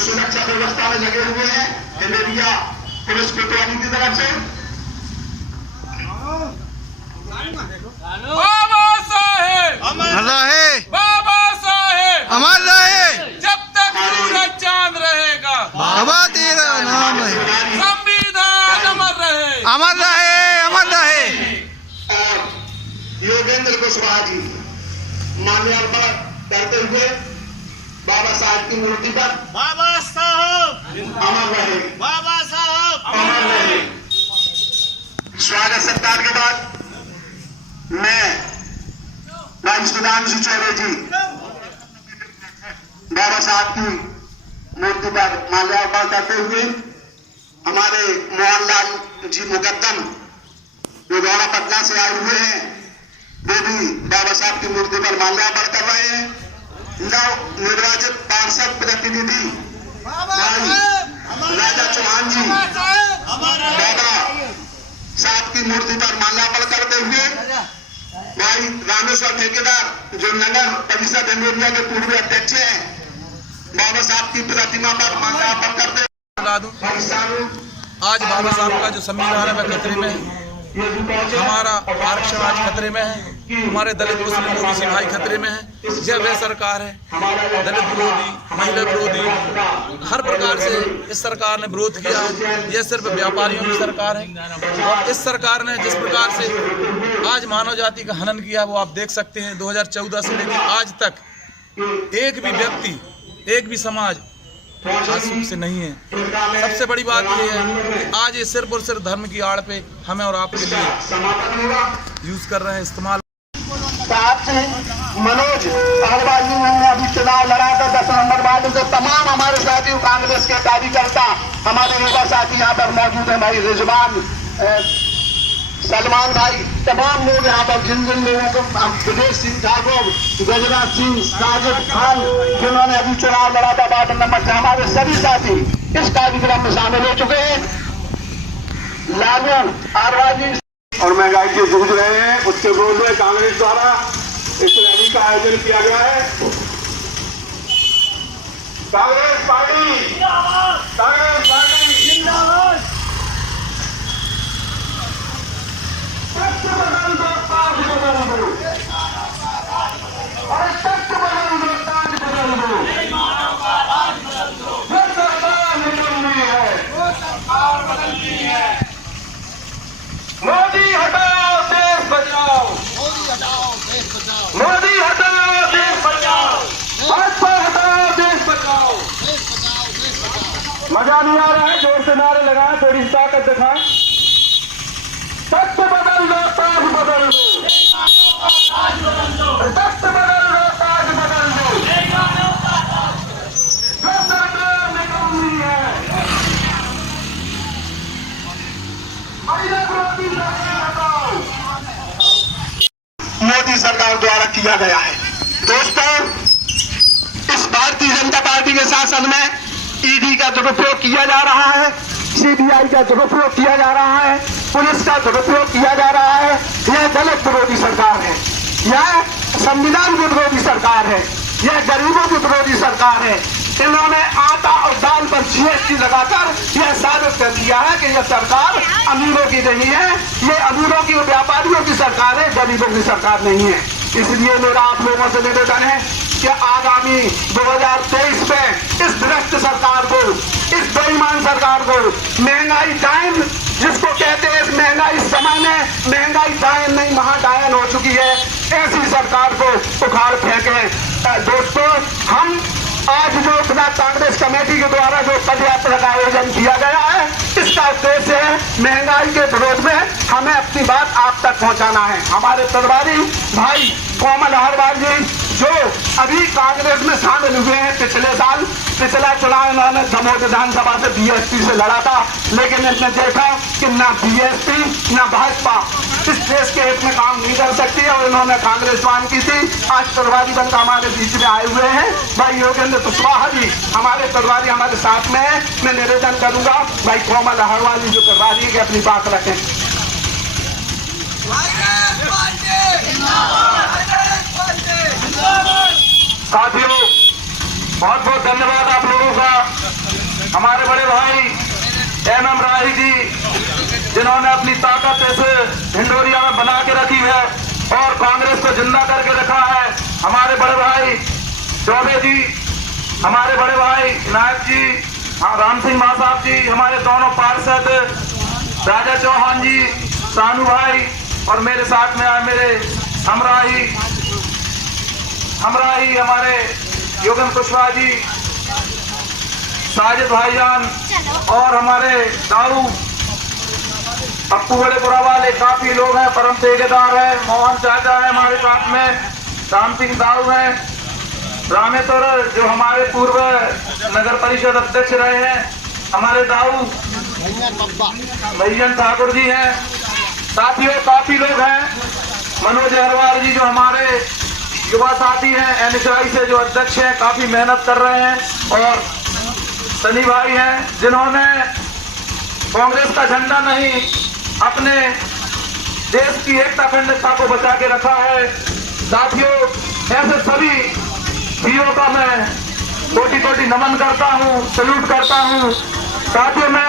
सुरक्षा व्यवस्था में लगे हुए हैं इंडिया पुलिस कोतवाली की तरफ से। बाबा साहेब अमर रहे, बाबा साहेब अमर रहे, जब तक सूरज चांद रहेगा बाबा तेरा नाम है, संविधान अमर रहे, अमर रहे, अमर रहे। और योगेंद्र कुशवाहा जी माल्यार्पण करते हुए बाबा साहब की मूर्ति पर बाबा साहब अमर रहे, बाबा साहब अमर रहे। स्वागत सत्कार के बाद मैं भाई सुधांशु चौबे जी बाबा साहब की मूर्ति पर माल्यार्पण करते हुए हमारे मोहनलाल जी मुकद्दम जो दौरा पटना से आए हुए हैं वे भी बाबा साहब की मूर्ति पर माल्यार्पण कर रहे हैं। नव निर्वाचित पार्षद प्रतिनिधि भाई राजा चौहान जी बाबा साहब की मूर्ति पर माल्यार्पण करते हुए भाई रामेश्वर ठेकेदार जो नगर परिषद इंडिया के पूर्व अध्यक्ष हैं बाबा साहब की प्रतिमा पर माल्यार्पण करते आज बाबा साहब का जो संविधान है वह खतरे में है, हमारा आरक्षण आज खतरे में है, हमारे दलित मुस्लिम ओबीसी भाई खतरे में है। यह वह सरकार है दलित विरोधी, महिला विरोधी, हर प्रकार से इस सरकार ने विरोध किया। यह सिर्फ व्यापारियों की सरकार है और इस सरकार ने जिस प्रकार से आज मानव जाति का हनन किया वो आप देख सकते हैं। 2014 से लेकर आज तक एक भी व्यक्ति, एक भी समाज आज सुख से नहीं है। सबसे बड़ी बात यह है कि आज ये सिर्फ और सिर्फ धर्म की आड़ पे हमें और आपके लिए यूज कर रहे हैं, इस्तेमाल। साहब से मनोज अग्रवाल जी ने अभी चुनाव लड़ा था 10 नंबर वार्ड से। तमाम हमारे साथी कांग्रेस के कार्यकर्ता हमारे युवा साथी यहाँ पर मौजूद हैं, भाई रिजवान, सलमान भाई, तमाम लोग यहाँ पर जिन जिन लोगों को विदेश सिंह ठाकुर, गजराज सिंह, साजिद खान जिन्होंने अभी चुनाव लड़ा था वार्ड नंबर से, हमारे सभी साथी इस कार्यक्रम में शामिल हो चुके हैं। लालू आरवाजी और महंगाई से जूझ रहे हैं, उसके विरोध में कांग्रेस द्वारा इस रैली का आयोजन किया गया है। कांग्रेस पार्टी जिंदाबाद। सख्त बदल दो, ताज बदल दो, और सख्त बदल दो, ताज बदल दो। जो सरकार निकलनी है वो सरकार बदलनी है। मोदी हटाओ देश बचाओ, मोदी हटाओ देश बचाओ, मोदी हटाओ देश बचाओ, भाजपा हटाओ देश बचाओ, देश बचाओ, देश बचाओ। मजा नहीं आ रहा है? जोर से नारे लगाएं, थोड़ी ताकत दिखाएं। सख्त बदल दो, ताज बदल दो, सख्त बदल दो, ताज बदल दो। जो सरकार निकलनी है महिला विरोधी सरकार हटाओ, मोदी सरकार द्वारा किया गया है। दोस्तों, इस भारतीय जनता पार्टी के शासन में ईडी का दुरुपयोग किया जा रहा है, सीबीआई का दुरुपयोग किया जा रहा है, पुलिस का दुरुपयोग किया जा रहा है। यह दलित विरोधी सरकार है, यह संविधान की विरोधी सरकार है, यह गरीबों की विरोधी सरकार है। इन्होंने आटा और दाल पर जीएसटी लगाकर यह साबित कर दिया है कि यह सरकार अमीरों की नहीं है, ये अमीरों की, व्यापारियों की सरकार है, गरीबों की सरकार नहीं है। इसलिए मेरा आप लोगों से निवेदन है कि आगामी 2023 में इस भ्रष्ट सरकार को, इस बेईमान सरकार को, महंगाई टाइम जिसको कहते हैं, इस महंगाई समय में महंगाई डायन नहीं महाडायन हो चुकी है, ऐसी सरकार को उखाड़ फेंके। दोस्तों, हम आज जो गुजरात कांग्रेस कमेटी के द्वारा जो पदयात्रा का आयोजन किया गया है, इसका उद्देश्य है महंगाई के विरोध में हमें अपनी बात आप तक पहुंचाना है। हमारे प्रभारी भाई कोमल अहरवाल जी जो अभी कांग्रेस में शामिल हुए हैं, पिछले साल पिछला चुनाव इन्होंने दमोह विधानसभा से बीएसपी से लड़ा था, लेकिन इसने देखा कि ना बीएसपी ना भाजपा इस देश के हित में काम नहीं कर सकती है और इन्होंने कांग्रेस ज्वाइन की थी। आज प्रभारी बनकर हमारे बीच में आए हुए हैं भाई योगेंद्र कुशवाहा जी, हमारे प्रभारी हमारे साथ में है। मैं निवेदन करूंगा भाई कोमल अहरवाल जी जो प्रभारी की अपनी बात रखें। साथियों, बहुत बहुत धन्यवाद आप लोगों का। अपनी ताकत इस ढिंडोरिया में बना के रखी है और कांग्रेस को जिंदा करके रखा है। हमारे बड़े भाई चौबे जी, हमारे बड़े भाई नायक जी, राम सिंह साहब जी, हमारे दोनों पार्षद राजा चौहान जी, सानू भाई और मेरे साथ में आए मेरे हमराही हमारे योगेंद्र कुशवाहा जी, साजिद भाईजान और हमारे दाऊ पप्पू बड़ेपुरा वाले काफी लोग हैं, परम ठेकेदार है, मोहन चाचा है हमारे साथ में, राम सिंह दाऊ है, रामेश्वर जो हमारे पूर्व नगर परिषद अध्यक्ष रहे हैं, हमारे दाऊ भैयन ठाकुर जी हैं, साथियों काफी लोग हैं, मनोज अहरवाल जी जो हमारे युवा साथी हैं, एनएसआई से जो अध्यक्ष हैं, काफी मेहनत कर रहे हैं, और सनी भाई हैं जिन्होंने कांग्रेस का झंडा नहीं अपने देश की एकता अखंडता को बचा के रखा है। साथियों ऐसे सभी वीरों का मैं कोटि कोटि नमन करता हूं, सल्यूट करता हूं। साथियों मैं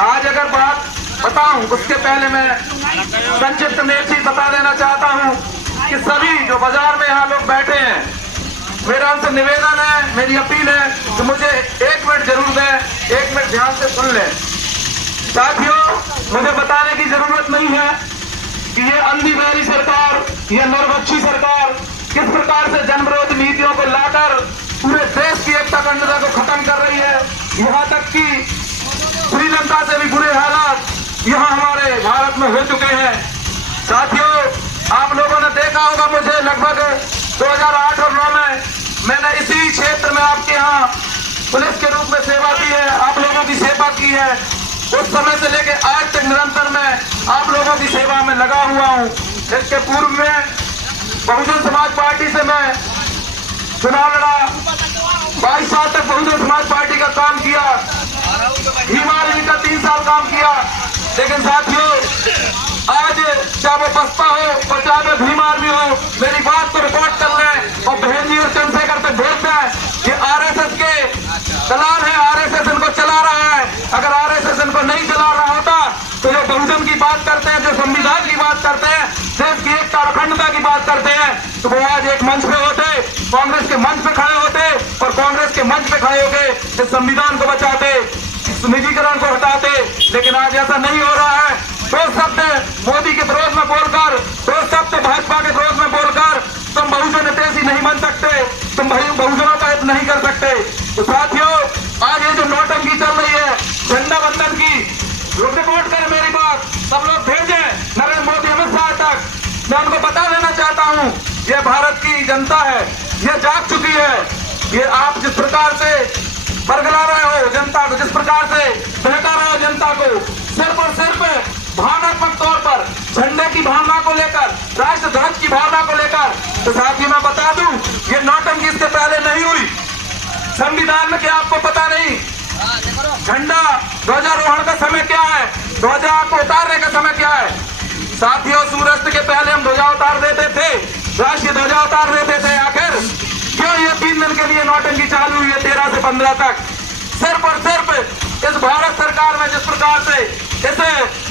आज अगर बात बताऊं उसके पहले मैं संक्षिप्त में एक चीज बता देना चाहता हूं कि सभी जो बाजार में यहाँ लोग बैठे हैं, मेरा उनसे निवेदन है, मेरी अपील है कि मुझे 1 मिनट जरूर दें, 1 मिनट ध्यान से सुन लें। साथियों मुझे बताने की जरूरत नहीं है कि ये अंधी बहरी सरकार, ये नरभक्षी सरकार किस प्रकार से जन विरोधी नीतियों को लाकर पूरे देश की एकता अखंडता को खत्म कर रही है। यहाँ तक कि श्रीलंका से भी बुरे हालात यहाँ हमारे भारत में हो चुके हैं। साथियों आप लोगों ने देखा होगा, मुझे लगभग 2008 और 2009 में मैंने इसी क्षेत्र में आपके यहाँ पुलिस के रूप में सेवा की है, आप लोगों की सेवा की है। उस समय से लेके आज तक निरंतर मैं आप लोगों की सेवा में लगा हुआ हूँ। इसके पूर्व में बहुजन समाज पार्टी से मैं चुनाव लड़ा, 22 साल तक बहुजन समाज पार्टी का काम किया, हिमालय का 3 साल काम किया। लेकिन साथियों आज चाहे वो बसपा हो और चाहे वो भीम आर्मी हो, मेरी बात को रिकॉर्ड कर लें और बहन जी और चंद्रशेखर तक भेज दें। ये आरएसएस के दलाल है, आरएसएस इनको चला रहा है। अगर आरएसएस इनको नहीं चला रहा होता तो जो बहुजन की बात करते हैं, जो संविधान की बात करते हैं, देश की एकता और अखंडता की बात करते हैं, तो वो आज एक मंच पे होते, कांग्रेस के मंच पे खड़े होते और कांग्रेस के मंच पे खड़े होकर इस संविधान को बचाते, इस निजीकरण को हटाते। लेकिन आज ऐसा नहीं हो रहा है। दो शब्द मोदी के विरोध में बोलकर, दो शब्द भाजपा के विरोध में बोलकर तुम बहुजन हितैषी नहीं बन सकते, तुम बहुजनों का हित नहीं कर सकते। तो साथियों आज ये जो नौटंकी चल रही है झंडा बंधन की, रिपोर्ट करें मेरी बात, सब लोग भेजें नरेंद्र मोदी अमित शाह तक। मैं उनको बता देना चाहता हूँ ये भारत की जनता है, ये जाग चुकी है। ये आप जिस प्रकार से बरगला रहे हो जनता को, जिस प्रकार से बहका रहे हो जनता को, सिर्फ और सिर्फ भावनात्मक तौर पर झंडे की भावना को लेकर, राष्ट्र ध्वज की भावना को लेकर। तो साथ ही मैं बता दूं ये नौटंकी इसके पहले नहीं हुई। संविधान में क्या आपको पता नहीं? झंडा ध्वजारोहण का समय क्या है, ध्वजा को उतारने का समय क्या है? साथियों सूर्यास्त के पहले हम ध्वजा उतार देते थे, राष्ट्रीय ध्वजा उतार देते थे। आखिर क्यों ये 3 दिन के लिए नौटंकी चालू हुई है 13 से 15 तक? सिर्फ और सिर्फ इस भारत सरकार में जिस प्रकार से, इस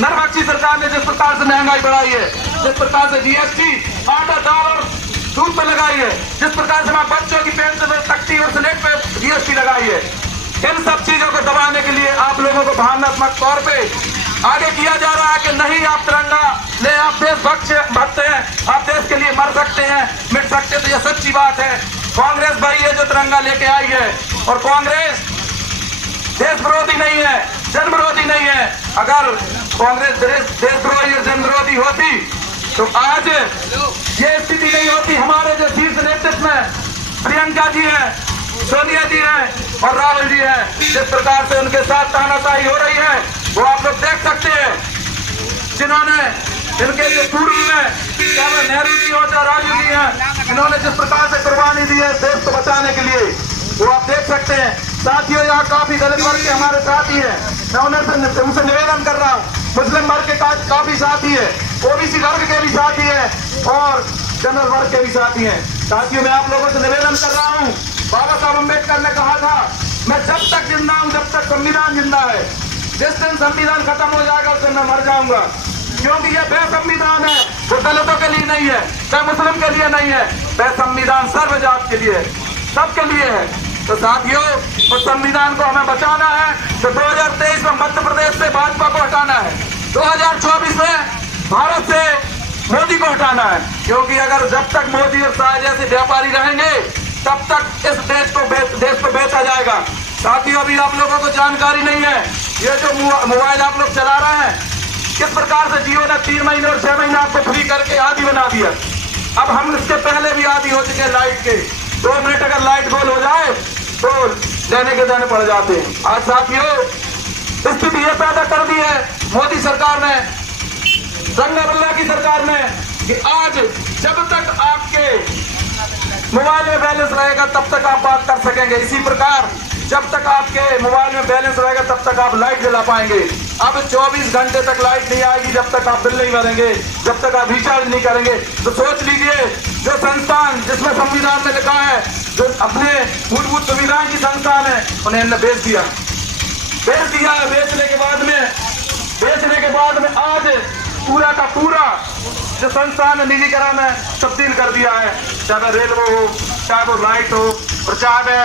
नरभक्षी सरकार ने जिस प्रकार से महंगाई बढ़ाई है, जिस प्रकार से जीएसटी आटा दाल और दूध पे लगाई है, जिस प्रकार से बच्चों की पेंशन और तख्ती और स्लेट पे जीएसटी लगाई है, इन सब चीजों को दबाने के लिए आप लोगों को भावनात्मक तौर पे आगे किया जा रहा है कि नहीं आप तिरंगा ले, आप देशभक्त हैं, आप देश के लिए मर सकते हैं, मिट सकते हैं। तो यह सच्ची बात है। कांग्रेस भाई है जो तिरंगा लेके आई है, और कांग्रेस देश विरोधी नहीं है, जन विरोधी नहीं है। अगर कांग्रेस देश विरोधी और जन विरोधी होती तो आज ये स्थिति नहीं होती। हमारे जो शीर्ष नेतृत्व में प्रियंका जी हैं, सोनिया जी हैं और राहुल जी हैं, जिस प्रकार से उनके साथ तानाशाही हो रही है वो आप लोग देख सकते हैं। जिन्होंने इनके जो पूर्व में चाहे नेहरू जी हो चाहे राजू जी हैं, इन्होंने जिस प्रकार से कुर्बानी दी है देश को बचाने के लिए, वो आप देख सकते हैं। साथियों यहाँ काफी दलित वर्ग के हमारे साथी हैं, मैं उनसे निवेदन कर रहा हूँ, मुस्लिम वर्ग के काफी साथी है, ओबीसी वर्ग के भी साथी है और जनरल वर्ग के भी साथी हैं। साथियों मैं आप लोगों से निवेदन कर रहा हूँ, बाबा साहब अम्बेडकर ने कहा था मैं जब तक जिंदा हूँ जब तक संविधान जिंदा है, जिस दिन संविधान खत्म हो जाएगा उस दिन मैं मर जाऊंगा। क्योंकि ये बेसंविधान है, वो दलितों के लिए नहीं है, चाहे मुस्लिम के लिए नहीं है, बेसंविधान सर्वजात के लिए, सबके लिए है। तो साथियों, उस संविधान को हमें बचाना है। तो 2023 में मध्य प्रदेश से भाजपा को हटाना है, 2024 में भारत से मोदी को हटाना है, क्योंकि अगर जब तक मोदी और शाह जैसे व्यापारी रहेंगे तब तक इस देश को बेचा जाएगा। साथियों, अभी आप लोगों को जानकारी नहीं है, ये जो मोबाइल आप लोग चला रहे हैं, किस प्रकार से जियो ने 3 महीने और 6 महीने आपको फ्री करके आदी बना दिया। अब हम इसके पहले भी आदी हो चुके हैं लाइट के, 2 मिनट अगर लाइट गोल हो जाए तो लेने के देने पड़ जाते हैं। आज साथियों, स्थिति ये पैदा कर दी है मोदी सरकार ने, रंगबल्ला की सरकार ने, कि आज जब तक आपके मोबाइल में बैलेंस रहेगा तब तक आप बात कर सकेंगे। इसी प्रकार जब तक आपके मोबाइल में बैलेंस रहेगा तब तक आप लाइट जला पाएंगे। अब 24 घंटे तक लाइट नहीं आएगी जब तक आप बिल नहीं भरेंगे, जब तक आप रिचार्ज नहीं करेंगे। तो सोच लीजिए, जो संस्थान जिसमें संविधान में लिखा है, जो अपने मूलभूत सुविधाएं की संस्थान है, उन्हें इन्हें बेच दिया है। बेचने के बाद में आज पूरा का पूरा जो संस्थान निजीकरण में तब्दील कर दिया है, चाहे रेलवे हो, चाहे वो लाइट हो, और चाहे